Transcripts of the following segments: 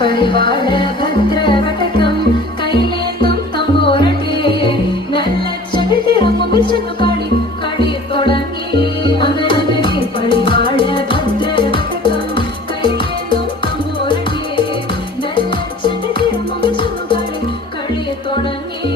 പരിവാള ഭദ്രവടകം കൈലേന്തും തമ്പോരട്ടെ നല്ല ചകിത്തിറങ്ങും വിശന്നു കളി തുടങ്ങി അങ്ങനെ പരിവാള ഭദ്രവടകം കൈലേന്തും തമ്പോരട്ടെ നല്ല ചകിത്തിറങ്ങും വിശന്നു കളി തുടങ്ങി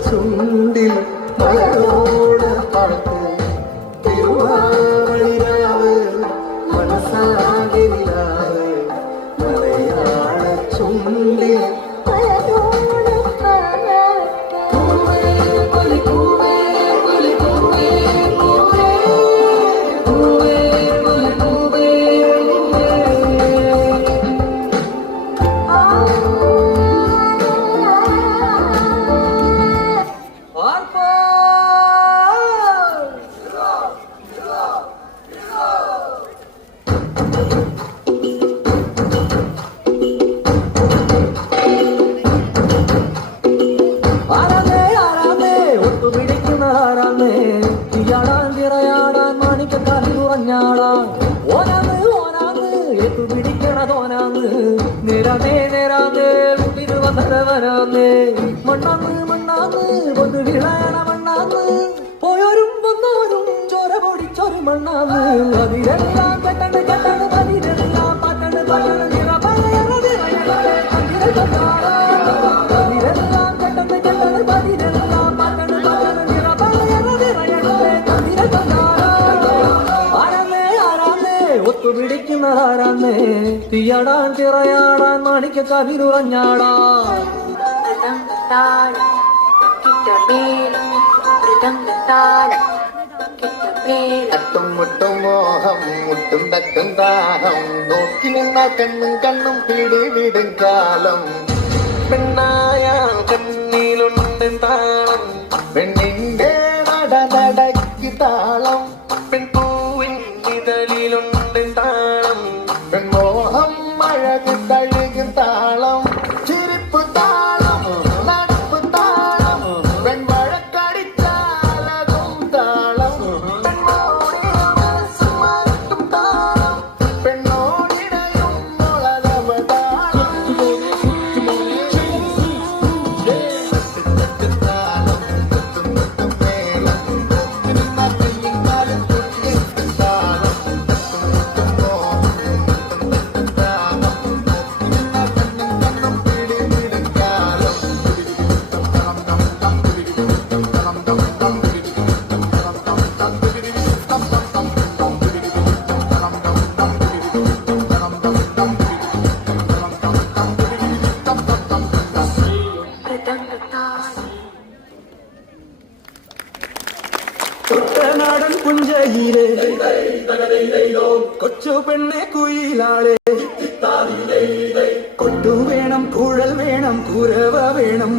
ചുണ്ടിൽ മലരോട് പാട്ട് തിരുവാവളിരാവ് മനസാകെ നിലാവ് മലയാള ചുണ്ടിൽ മണ്ണാന്ന് മണ്ണാന്ന് ഒന്ന് വിളയണ മണ്ണാന്ന് പോയോരും വന്നോരും ചോര പൊടിച്ചൊരു മണ്ണാന്ന് അതിരെല്ലാം കെട്ടണ് കെട്ടണ് അതിരെല്ലാം പട്ടണ് പട്ടണ് അതിരെല്ലാം കെട്ടണ് കെട്ടണ് അതിരെല്ലാം പട്ടണ് പട്ടണ് ആരാന്നേ ആരാന്നേ ഒത്തുപിടിക്കുന്നതാരാന്നേ തീയാടാൻ തിറയാടാൻ മാണിക്ക കവിരുറഞ്ഞാടാൻ തട്ടും മുട്ടും മോഹം മുട്ടും തട്ടും ദാഹം നോക്കി നിന്ന കണ്ണും കണ്ണും പിടിവിടും കാലം പെണ്ണായ കണ്ണിലുണ്ട് താളം പെണ്ണിന്റെ നടക്കി താളം പെൺപൂവിൻ ഇതളിലുണ്ട് താളം പെൺമോഹം അഴക് തഴുകും താളം ചിരിപ്പ് താളം നടപ്പ് താളം പെൺവഴക്കടിച്ചാലകും താളം പെണ്ണോടിയും താളം പെണ്ണോടിടയും മുളകവ താളം കുട്ടനാടൻ പുഞ്ചയിലെ കൊച്ചു പെണ്ണെ കുയിലാളെ കൊട്ടു വേണം കുഴൽ വേണം കുരവ വേണം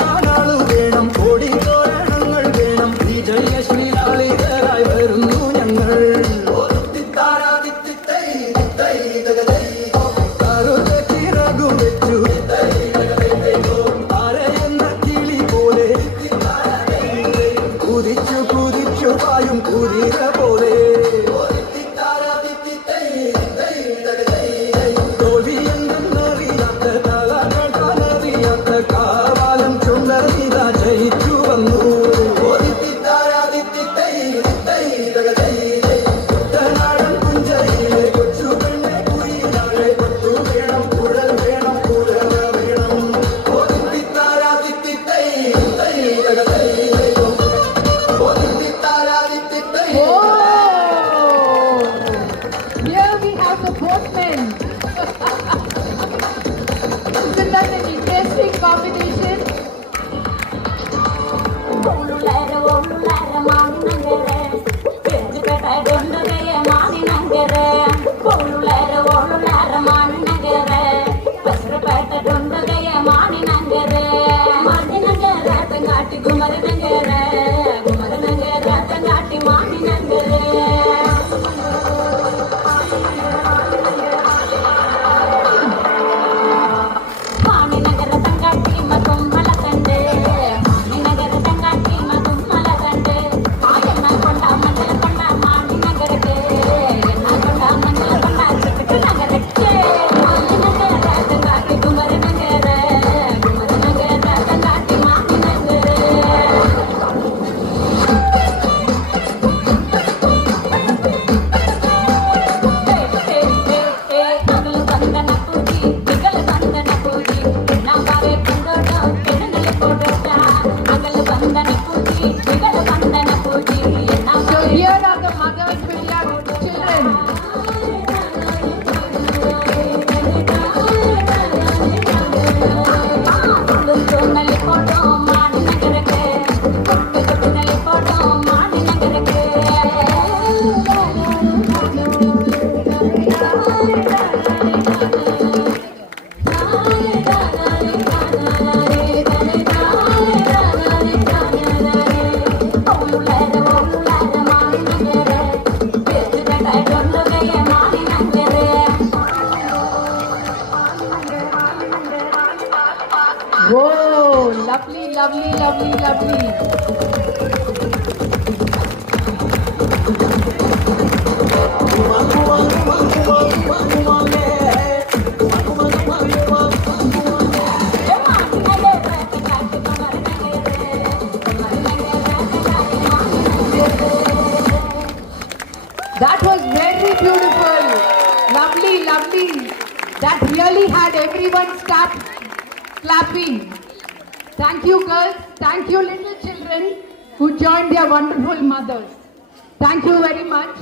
കാണാളു വേണം കോടി തോരണങ്ങൾ വേണം വിജയശ്രീലാളിതരായി വരുന്നു ഞങ്ങൾ കുതിര പോലെ തോൽവിയെന്നറിയാത്ത തലകൾക്കറിയാത്ത കാവാലം ചുണ്ടറിത ജയിച്ചു വന്നു കുട്ടനാടൻ പുഞ്ചയിലെ കൊച്ചു പെണ്ണെ കുയിലാളെ കൊത്തു വേണം കുഴൽ വേണം കുരവ വേണം Oh, lovely, lovely, lovely, lovely. That was very beautiful. Lovely, lovely. That really had everyone start clapping. Thank you, girls. Thank you, little children who joined their wonderful mothers. Thank you very much.